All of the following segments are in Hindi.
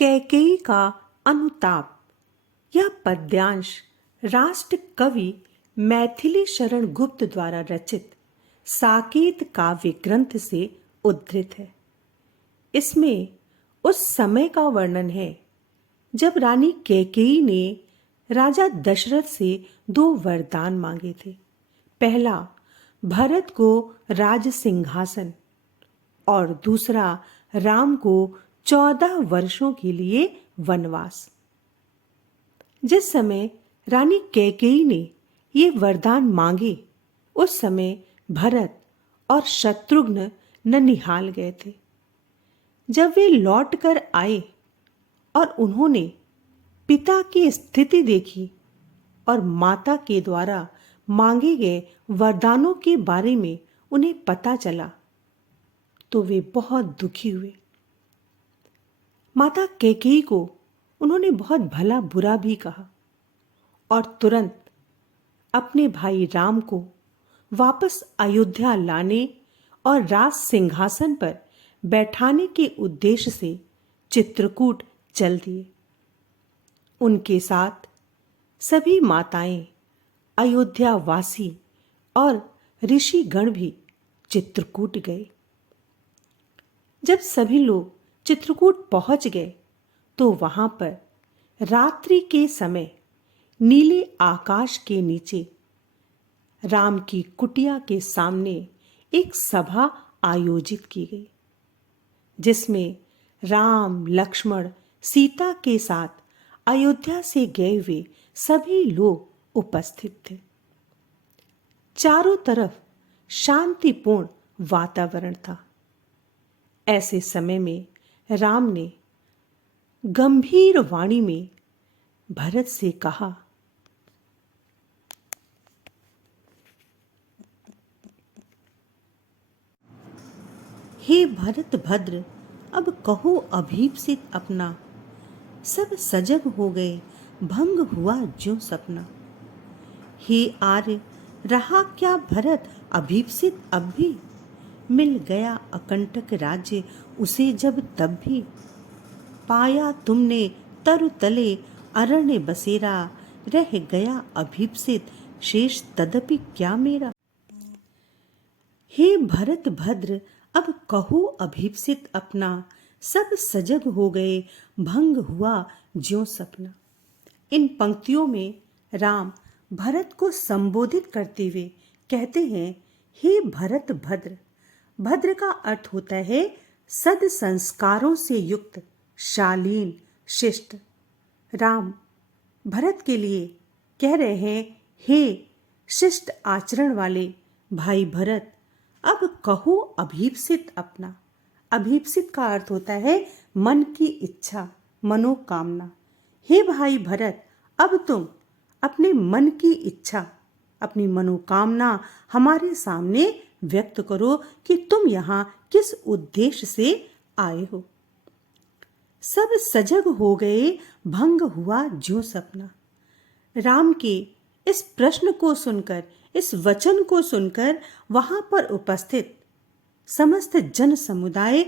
कैकेयी का अनुताप। यह पद्यांश राष्ट्र कवि मैथिली शरण गुप्त द्वारा रचित साकेत काव्य ग्रंथ से उद्धृत है। इसमें उस समय का वर्णन है जब रानी कैकेयी ने राजा दशरथ से 2 वरदान मांगे थे। पहला, भरत को राज सिंहासन और दूसरा, राम को 14 वर्षों के लिए वनवास। जिस समय रानी कैकेयी ने ये वरदान मांगे, उस समय भरत और शत्रुघ्न ननिहाल गए थे। जब वे लौट कर आए और उन्होंने पिता की स्थिति देखी और माता के द्वारा मांगे गए वरदानों के बारे में उन्हें पता चला, तो वे बहुत दुखी हुए। माता कैकेयी को उन्होंने बहुत भला बुरा भी कहा और तुरंत अपने भाई राम को वापस अयोध्या लाने और राज सिंहासन पर बैठाने के उद्देश्य से चित्रकूट चल दिए। उनके साथ सभी माताएं, अयोध्या वासी और ऋषिगण भी चित्रकूट गए। जब सभी लोग चित्रकूट पहुंच गए तो वहां पर रात्रि के समय नीले आकाश के नीचे राम की कुटिया के सामने एक सभा आयोजित की गई, जिसमें राम, लक्ष्मण, सीता के साथ अयोध्या से गए हुए सभी लोग उपस्थित थे। चारों तरफ शांतिपूर्ण वातावरण था। ऐसे समय में राम ने गंभीर वाणी में भरत से कहा, हे भरत भद्र, अब कहो अभीप्सित अपना, सब सजग हो गए भंग हुआ ज्यों सपना। हे आर्य, रहा क्या भरत अभीप्सित अब भी, मिल गया अकंटक राज्य उसे जब तब भी। पाया तुमने तरु तले अरण्य बसेरा, रह गया अभीप्सित शेष तदपि क्या मेरा। हे भरत भद्र, अब कहो अभीप्सित अपना, सब सजग हो गए भंग हुआ ज्यों सपना। इन पंक्तियों में राम भरत को संबोधित करते हुए कहते हैं, हे भरत भद्र। भद्र का अर्थ होता है सद संस्कारों से युक्त, शालीन, शिष्ट। राम भरत के लिए कह रहे हैं, हे शिष्ट आचरण वाले भाई भरत, अब कहो अभीप्सित अपना। अभीप्सित का अर्थ होता है मन की इच्छा, मनोकामना। हे भाई भरत, अब तुम अपने मन की इच्छा, अपनी मनोकामना हमारे सामने व्यक्त करो कि तुम यहाँ किस उद्देश्य से आए हो। सब सजग हो गए भंग हुआ ज्यों सपना। राम के इस प्रश्न को सुनकर, इस वचन को सुनकर वहां पर उपस्थित समस्त जन समुदाय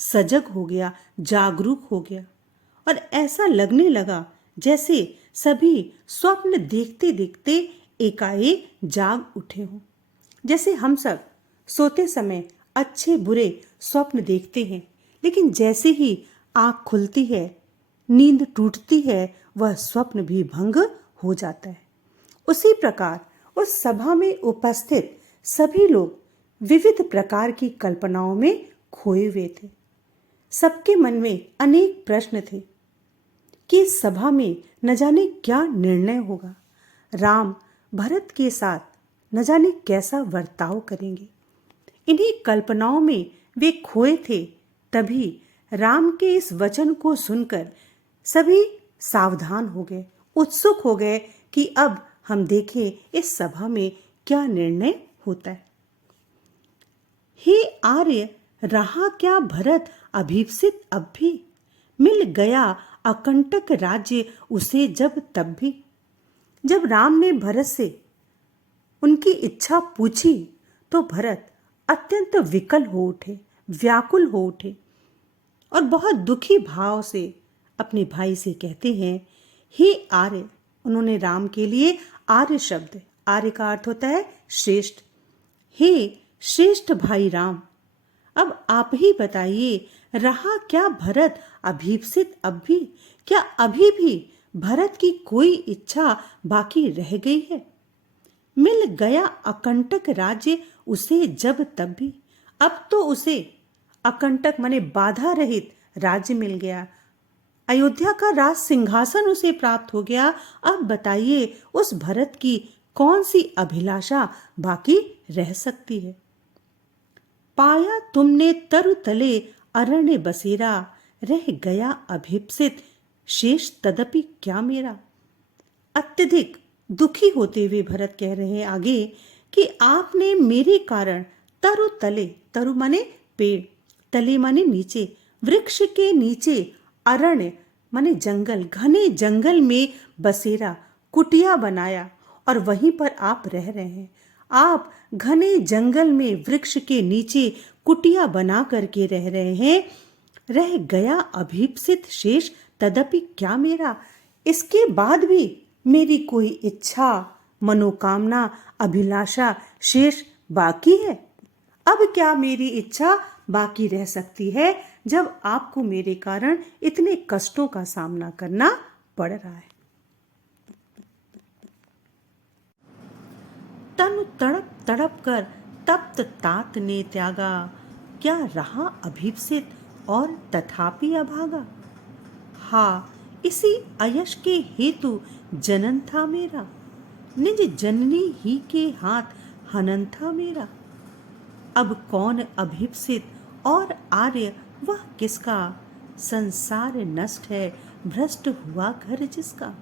सजग हो गया, जागरूक हो गया और ऐसा लगने लगा जैसे सभी स्वप्न देखते देखते एकाएक जाग उठे हों। जैसे हम सब सोते समय अच्छे बुरे स्वप्न देखते हैं, लेकिन जैसे ही आँख खुलती है, नींद टूटती है, वह स्वप्न भी भंग हो जाता है। उसी प्रकार उस सभा में उपस्थित सभी लोग विविध प्रकार की कल्पनाओं में खोए हुए थे। सबके मन में अनेक प्रश्न थे कि इस सभा में न जाने क्या निर्णय होगा। राम भरत के साथ न जाने कैसा बर्ताव करेंगे। इन्हीं कल्पनाओं में वे खोए थे। तभी राम के इस वचन को सुनकर सभी सावधान हो गए, उत्सुक हो गए कि अब हम देखें इस सभा में क्या निर्णय होता है। हे आर्य, रहा क्या भरत अभीप्सित अब भी, मिल गया अकंटक राज्य उसे जब तब भी। जब राम ने भरत से उनकी इच्छा पूछी तो भरत अत्यंत विकल हो उठे, व्याकुल हो उठे और बहुत दुखी भाव से अपने भाई से कहते हैं, हे आर्य। उन्होंने राम के लिए आर्य शब्द, आर्य का अर्थ होता है श्रेष्ठ। हे श्रेष्ठ भाई राम, अब आप ही बताइए, रहा क्या भरत अभीप्सित अब भी? क्या अभी भी भरत की कोई इच्छा बाकी रह गई है? मिल गया अकंटक राज्य उसे जब तब भी। अब तो उसे अकंटक माने बाधा रहित राज्य मिल गया। अयोध्या का राज सिंहासन उसे प्राप्त हो गया। अब बताइए, उस भरत की कौन सी अभिलाषा बाकी रह सकती है? पाया तुमने तरु तले अरण्य बसेरा, रह गया अभिप्सित शेष तदपि क्या मेरा। अत्यधिक दुखी होते हुए भरत कह रहे हैं आगे कि आपने मेरे कारण तरु तले, तरु माने पेड़, तले माने नीचे, वृक्ष के नीचे, अरण्य माने जंगल, घने जंगल में बसेरा, कुटिया बनाया और वहीं पर आप रह रहे हैं। आप घने जंगल में वृक्ष के नीचे कुटिया बना करके रह रहे हैं। रह गया अभीप्सित शेष तदपि क्या मेरा। इसके बाद भी मेरी कोई इच्छा, मनोकामना, अभिलाषा शेष बाकी है? अब क्या मेरी इच्छा बाकी रह सकती है जब आपको मेरे कारण इतने कष्टों का सामना करना पड़ रहा है? तनु तड़प तड़प कर तप्त तात ने त्यागा, क्या रहा अभीप्सित और तथापि अभागा। हा इसी अयश के हेतु जनन था मेरा, निज जननी ही के हाथ हनन था मेरा। अब कौन अभीप्सित और आर्य वह किसका, संसार नष्ट है भ्रष्ट हुआ घर जिसका।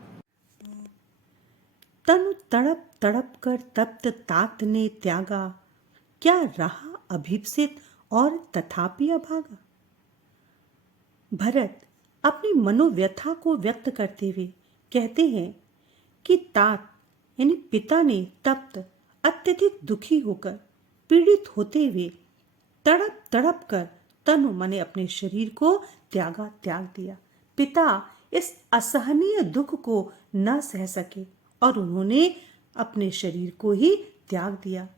तनु तड़प तड़प कर तप्त तात ने त्यागा, क्या रहा अभीप्सित और तथापि अभागा। भरत अपनी मनोव्यथा को व्यक्त करते हुए कहते हैं कि तात यानी पिता ने तप्त अत्यधिक दुखी होकर, पीड़ित होते हुए तड़प तड़प कर तनु माने अपने शरीर को त्याग दिया। पिता इस असहनीय दुख को न सह सके और उन्होंने अपने शरीर को ही त्याग दिया।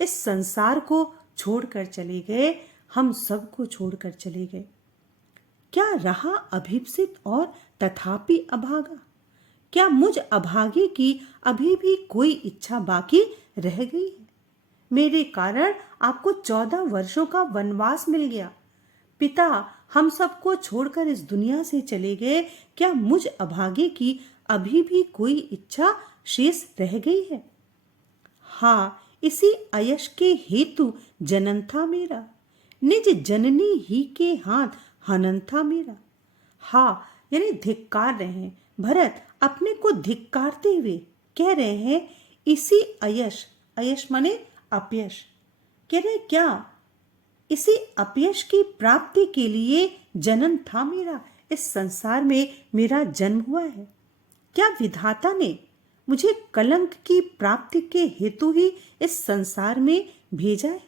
इस संसार को छोड़कर चले गए, हम सबको छोड़कर चले गए। क्या रहा अभीप्सित और तथापि अभागा। क्या मुझ अभागे की अभी भी कोई इच्छा बाकी रह गई है? मेरे कारण आपको 14 वर्षों का वनवास मिल गया। पिता हम सबको छोड़कर इस दुनिया से चले गए। क्या मुझ अभागे की अभी भी कोई इच्छा शेष रह गई है? हाँ इसी अयश के हेतु जनन था मेरा, निज जननी ही के हाथ हनन था मेरा। हाँ यानी धिक्कार रहे हैं। भरत अपने को धिक्कारते हुए कह रहे हैं इसी अयश, अयश माने अपयश, कह रहे क्या इसी अपयश की प्राप्ति के लिए जनन था मेरा, इस संसार में मेरा जन्म हुआ है। क्या विधाता ने मुझे कलंक की प्राप्ति के हेतु ही इस संसार में भेजा है?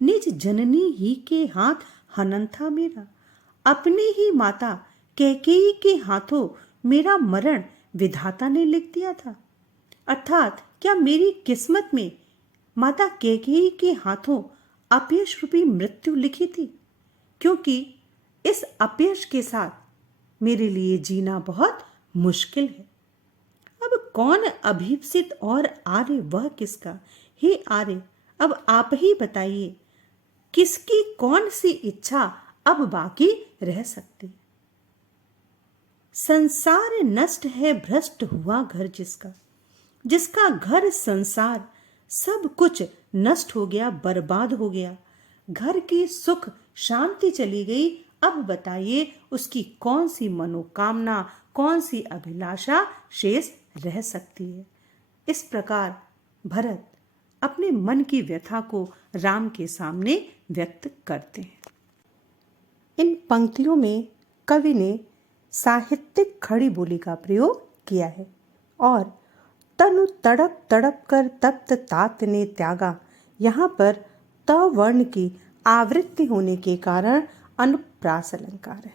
निज जननी ही के हाथ हनन था मेरा, अपने ही माता कैकेयी के हाथों मेरा मरण विधाता ने लिख दिया था। अर्थात क्या मेरी किस्मत में माता कैकेयी के हाथों अपयश रूपी मृत्यु लिखी थी? क्योंकि इस अपयश के साथ मेरे लिए जीना बहुत मुश्किल है। अब कौन अभीप्सित और आर्य वह किसका? हे आर्य अब आप ही बताइए, किसकी कौन सी इच्छा अब बाकी रह सकती? संसार नष्ट है भ्रष्ट हुआ घर जिसका, जिसका घर संसार सब कुछ नष्ट हो गया, बर्बाद हो गया, घर की सुख शांति चली गई। अब बताइए उसकी कौन सी मनोकामना, कौन सी अभिलाषा शेष रह सकती है? इस प्रकार भरत अपने मन की व्यथा को राम के सामने व्यक्त करते हैं। इन पंक्तियों में कवि ने साहित्यिक खड़ी बोली का प्रयोग किया है और तनु तड़प तड़प कर तप्त तात ने त्यागा, यहाँ पर त वर्ण की आवृत्ति होने के कारण अनुप्रास अलंकार है।